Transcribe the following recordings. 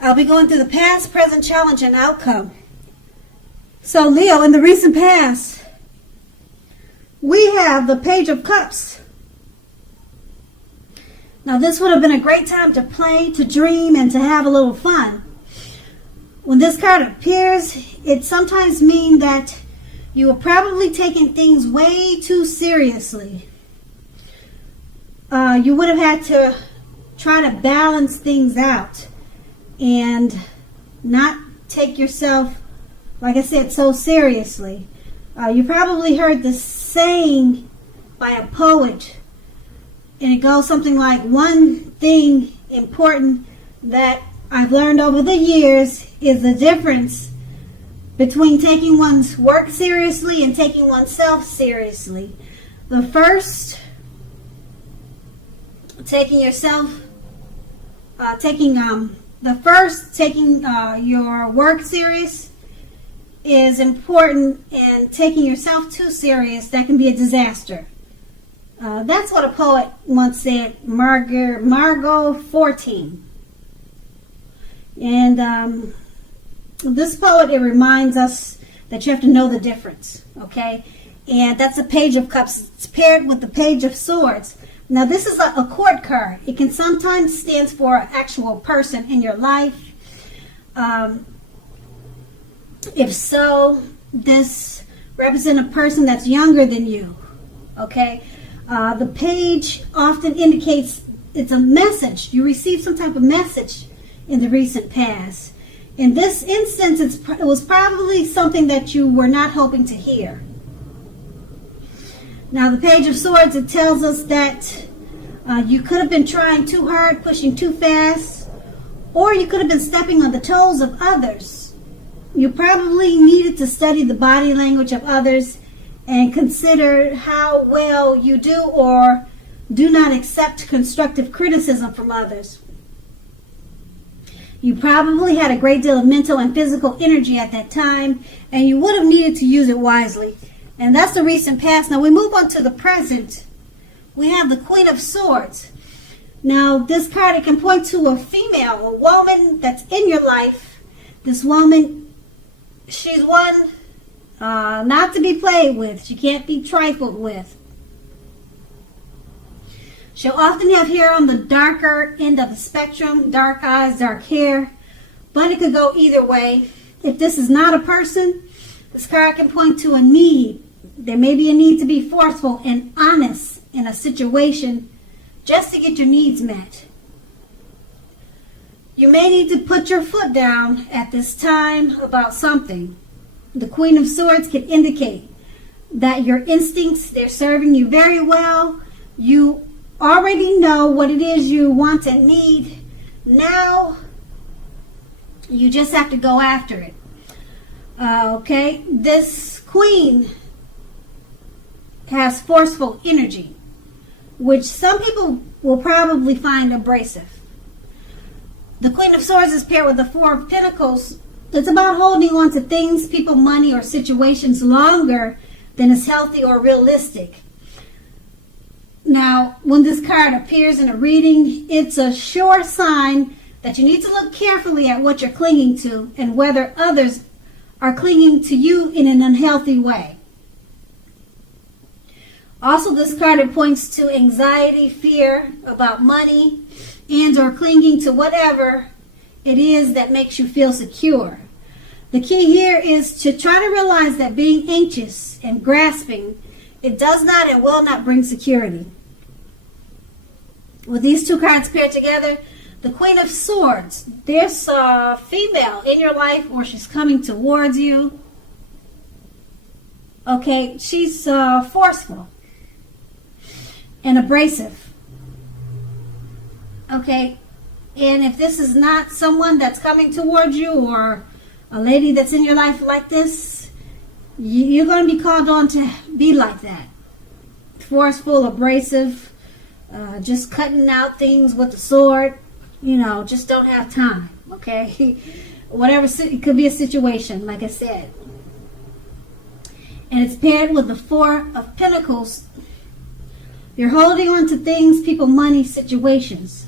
I'll be going through the past, present, challenge, and outcome. So Leo, in the recent past, we have the Page of Cups. Now this would have been a great time to play, to dream, and to have a little fun. When this card appears, it sometimes means that you are probably taking things way too seriously. You would have had to try to balance things out and not take yourself, like I said, so seriously. You probably heard this saying by a poet, and it goes something like, one thing important that I've learned over the years is the difference between taking one's work seriously and taking oneself seriously. The first, taking your work serious is important, and taking yourself too serious, that can be a disaster. That's what a poet once said, Margot 14. And this poet, it reminds us that you have to know the difference, okay? And that's a Page of Cups. It's paired with the Page of Swords. Now, this is a court card. It can sometimes stand for an actual person in your life. If so, this represents a person that's younger than you, okay? The page often indicates it's a message. You received some type of message in the recent past. In this instance, it was probably something that you were not hoping to hear. Now, the Page of Swords, it tells us that you could have been trying too hard, pushing too fast, or you could have been stepping on the toes of others. You probably needed to study the body language of others and consider how well you do or do not accept constructive criticism from others. You probably had a great deal of mental and physical energy at that time, and you would have needed to use it wisely. And that's the recent past. Now we move on to the present. We have the Queen of Swords. Now this card, it can point to a female, a woman that's in your life. This woman, she's one not to be played with. She can't be trifled with. She'll often have hair on the darker end of the spectrum, dark eyes, dark hair, but it could go either way. If this is not a person, this card can point to a need. There may be a need to be forceful and honest in a situation just to get your needs met. You may need to put your foot down at this time about something. The Queen of Swords can indicate that your instincts, they're serving you very well. You already know what it is you want and need. Now, you just have to go after it. Okay, this Queen has forceful energy, which some people will probably find abrasive. The Queen of Swords is paired with the Four of Pentacles. It's about holding on to things, people, money, or situations longer than is healthy or realistic. Now, when this card appears in a reading, it's a sure sign that you need to look carefully at what you're clinging to and whether others are clinging to you in an unhealthy way. Also, this card, it points to anxiety, fear about money, and or clinging to whatever it is that makes you feel secure. The key here is to try to realize that being anxious and grasping, it does not and will not bring security. With these two cards paired together, the Queen of Swords, there's a female in your life, or she's coming towards you. Okay, she's forceful and abrasive. Okay, and if this is not someone that's coming towards you, or a lady that's in your life like this, you're going to be called on to be like that. Forceful, abrasive, just cutting out things with the sword. You know, just don't have time. Okay, whatever, it could be a situation, like I said. And it's paired with the Four of Pentacles. You're holding on to things, people, money, situations.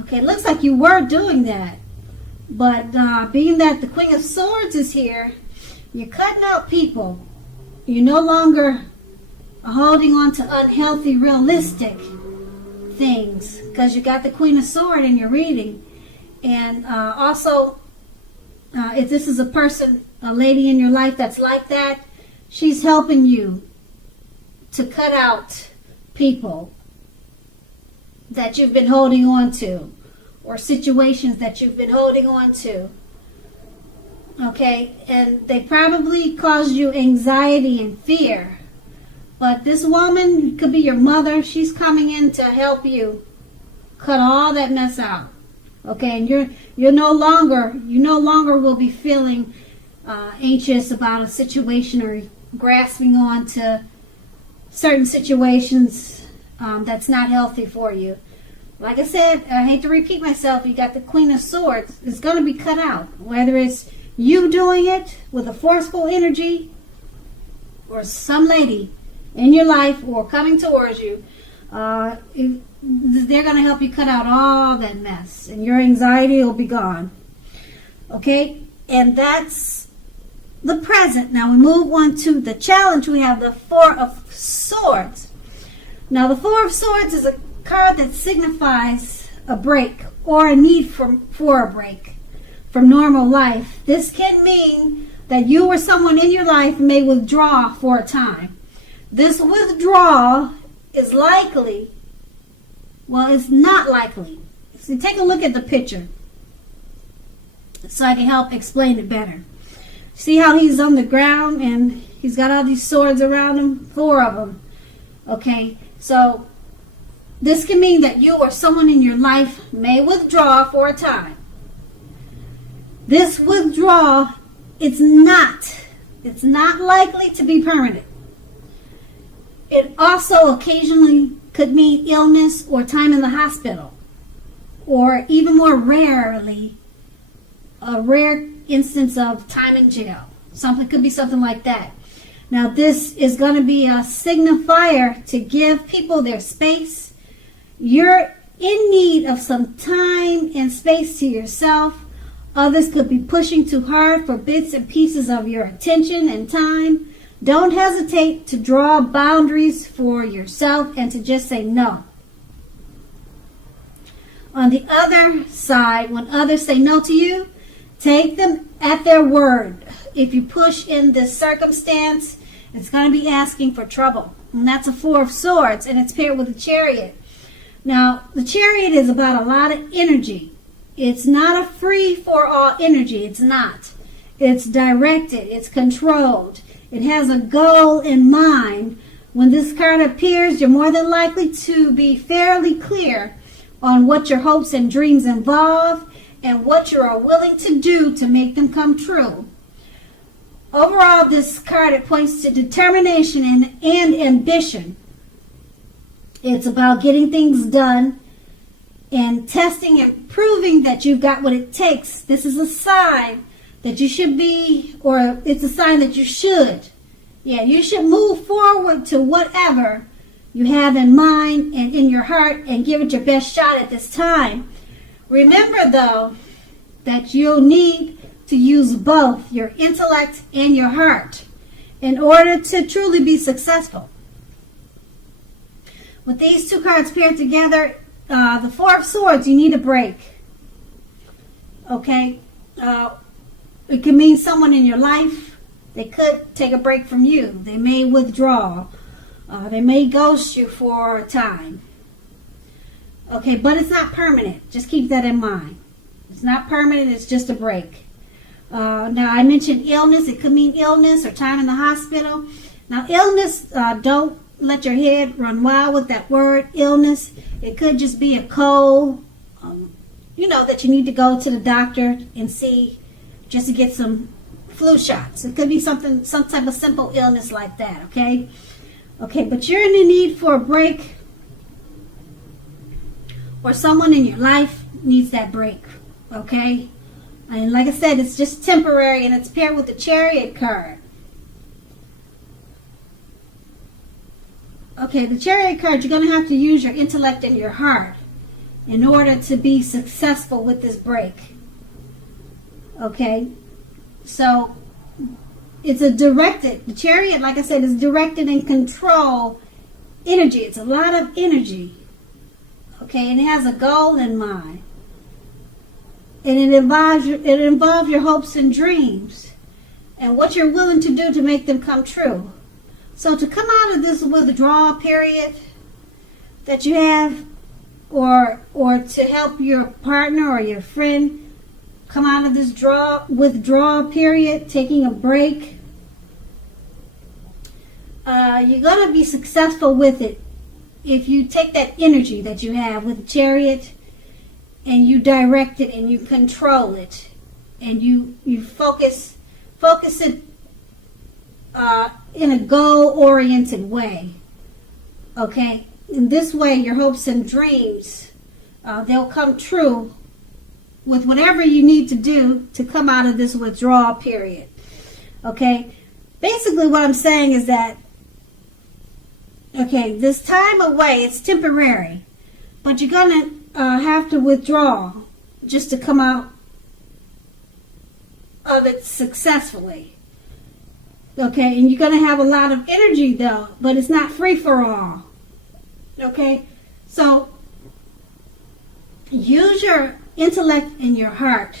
Okay, it looks like you were doing that. But being that the Queen of Swords is here, you're cutting out people. You're no longer holding on to unhealthy, realistic things because you got the Queen of Swords in your reading. And also, if this is a person, a lady in your life that's like that, she's helping you to cut out people that you've been holding on to, or situations that you've been holding on to. Okay, and they probably caused you anxiety and fear. But this woman could be your mother. She's coming in to help you cut all that mess out. Okay, and you no longer will be feeling anxious about a situation or grasping on to certain situations that's not healthy for you. Like I said, I hate to repeat myself, you got the Queen of Swords. It's going to be cut out. Whether it's you doing it with a forceful energy or some lady in your life or coming towards you, they're going to help you cut out all that mess and your anxiety will be gone. Okay? And that's the present. Now we move on to the challenge. We have the Four of Swords. Now the Four of Swords is a card that signifies a break or a need for a break from normal life. This can mean that you or someone in your life may withdraw for a time. This withdrawal is likely, well, it's not likely. So take a look at the picture so I can help explain it better. See how he's on the ground and he's got all these swords around him? 4 of them. Okay, so this can mean that you or someone in your life may withdraw for a time. This withdrawal, it's not likely to be permanent. It also occasionally could mean illness or time in the hospital, or even more rarely, a rare instance of time in jail. Something could be something like that. Now this is going to be a signifier to give people their space. You're in need of some time and space to yourself. Others could be pushing too hard for bits and pieces of your attention and time. Don't hesitate to draw boundaries for yourself and to just say no. On the other side, when others say no to you, take them at their word. If you push in this circumstance, it's going to be asking for trouble. And that's a 4 of Swords, and it's paired with a Chariot. Now, the Chariot is about a lot of energy. It's not a free-for-all energy. It's not. It's directed. It's controlled. It has a goal in mind. When this card appears, you're more than likely to be fairly clear on what your hopes and dreams involve and what you are willing to do to make them come true. Overall, this card, it points to determination and ambition. It's about getting things done and testing and proving that you've got what it takes. This is a sign that you should be, or it's a sign that you should. Yeah, you should move forward to whatever you have in mind and in your heart and give it your best shot at this time. Remember, though, that you'll need to use both your intellect and your heart in order to truly be successful. With these 2 cards paired together, the 4 of Swords, you need a break. Okay? It can mean someone in your life. They could take a break from you. They may withdraw. They may ghost you for a time. Okay, but it's not permanent. Just keep that in mind. It's not permanent. It's just a break. Now, I mentioned illness. It could mean illness or time in the hospital. Now, illness, don't let your head run wild with that word, illness. It could just be a cold, that you need to go to the doctor and see just to get some flu shots. It could be some type of simple illness like that, okay? Okay, but you're in the need for a break, or someone in your life needs that break, okay? And like I said, it's just temporary, and it's paired with the Chariot card. Okay, the Chariot card, you're going to have to use your intellect and your heart in order to be successful with this break. Okay, so it's the Chariot, like I said, is directed and control energy. It's a lot of energy. Okay, and it has a goal in mind. And it involves your hopes and dreams and what you're willing to do to make them come true. So to come out of this withdrawal period that you have, or to help your partner or your friend come out of this withdrawal period, taking a break, you're going to be successful with it if you take that energy that you have with the Chariot and you direct it and you control it and you focus it in a goal-oriented way. Okay? In this way, your hopes and dreams, they'll come true with whatever you need to do to come out of this withdrawal period. Okay? Basically, what I'm saying is that, okay, this time away, it's temporary, but you're going to have to withdraw just to come out of it successfully. Okay, and you're going to have a lot of energy though, but it's not free for all. Okay, so use your intellect and your heart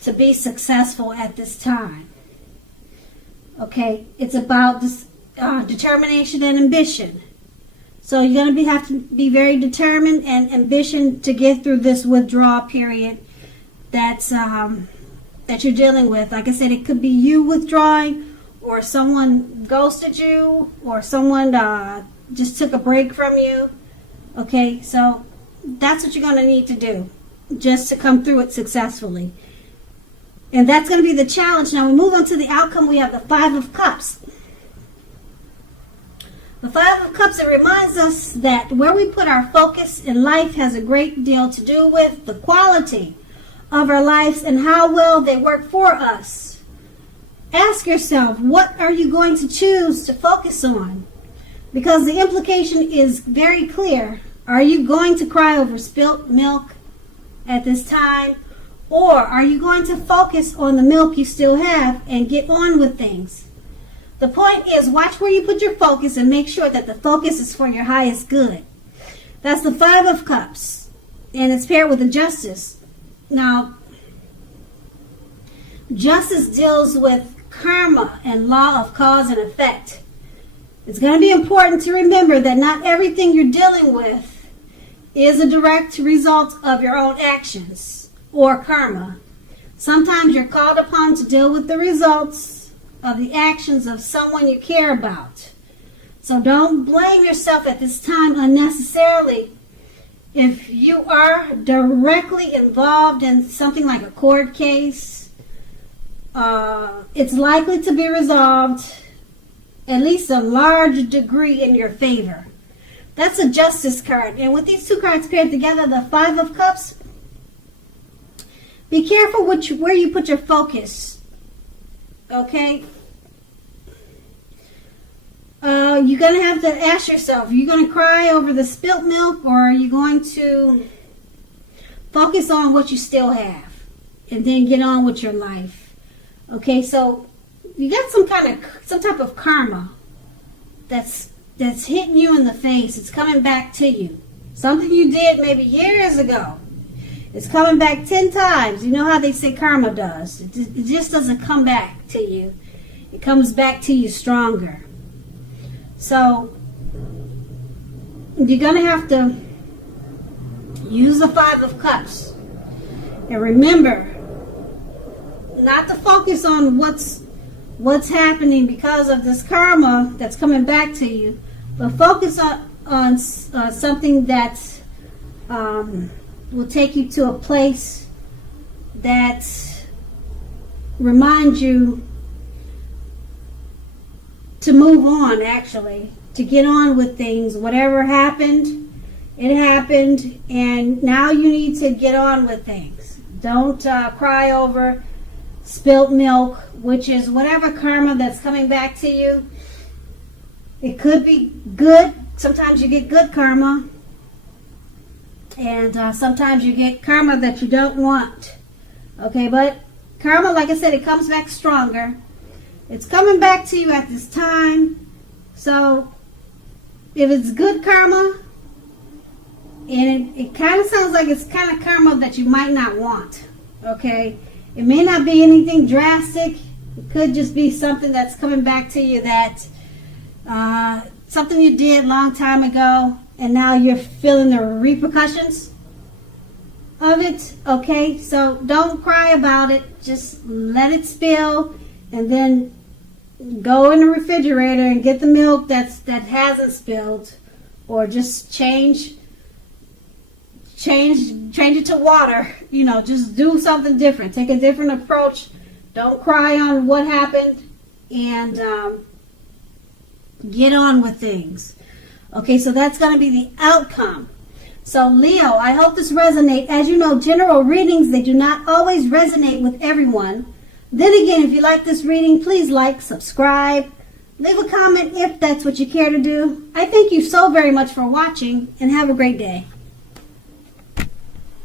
to be successful at this time. Okay, it's about this determination and ambition. So you're going to have to be very determined and ambition to get through this withdrawal period that you're dealing with. Like I said, it could be you withdrawing, or someone ghosted you, or someone just took a break from you. Okay, so that's what you're going to need to do just to come through it successfully. And that's going to be the challenge. Now we move on to the outcome. We have the Five of Cups. The Five of Cups, it reminds us that where we put our focus in life has a great deal to do with the quality of our lives and how well they work for us. Ask yourself, what are you going to choose to focus on? Because the implication is very clear. Are you going to cry over spilt milk at this time? Or are you going to focus on the milk you still have and get on with things? The point is, watch where you put your focus and make sure that the focus is for your highest good. That's the Five of Cups. And it's paired with the Justice. Now, Justice deals with karma and law of cause and effect. It's going to be important to remember that not everything you're dealing with is a direct result of your own actions or karma. Sometimes you're called upon to deal with the results of the actions of someone you care about. So don't blame yourself at this time unnecessarily. If you are directly involved in something like a court case, it's likely to be resolved at least a large degree in your favor. That's a Justice card. And with these two cards paired together, the Five of Cups, be careful where you put your focus. Okay? You're going to have to ask yourself, are you going to cry over the spilt milk, or are you going to focus on what you still have and then get on with your life? Okay, so you got some type of karma that's hitting you in the face. It's coming back to you. Something you did maybe years ago. It's coming back 10 times. You know how they say karma does. It just doesn't come back to you. It comes back to you stronger. So you're going to have to use the Five of Cups. And remember, not to focus on what's happening because of this karma that's coming back to you, but focus on something that will take you to a place that reminds you to move on, actually, to get on with things. Whatever happened, it happened, and now you need to get on with things. Don't cry over spilt milk, which is whatever karma that's coming back to you. It could be good. Sometimes you get good karma. And sometimes you get karma that you don't want. Okay, but karma, like I said, it comes back stronger. It's coming back to you at this time. So if it's good karma, and it kind of sounds like it's kind of karma that you might not want. Okay, it may not be anything drastic. It could just be something that's coming back to you that something you did a long time ago, and now you're feeling the repercussions of it. Okay, so don't cry about it. Just let it spill, and then go in the refrigerator and get the milk that hasn't spilled, or just change it to water. You know, just do something different. Take a different approach. Don't cry on what happened, and get on with things. Okay, so that's going to be the outcome. So Leo, I hope this resonates. As you know, general readings, they do not always resonate with everyone. Then again, if you like this reading, please like, subscribe, leave a comment if that's what you care to do. I thank you so very much for watching, and have a great day.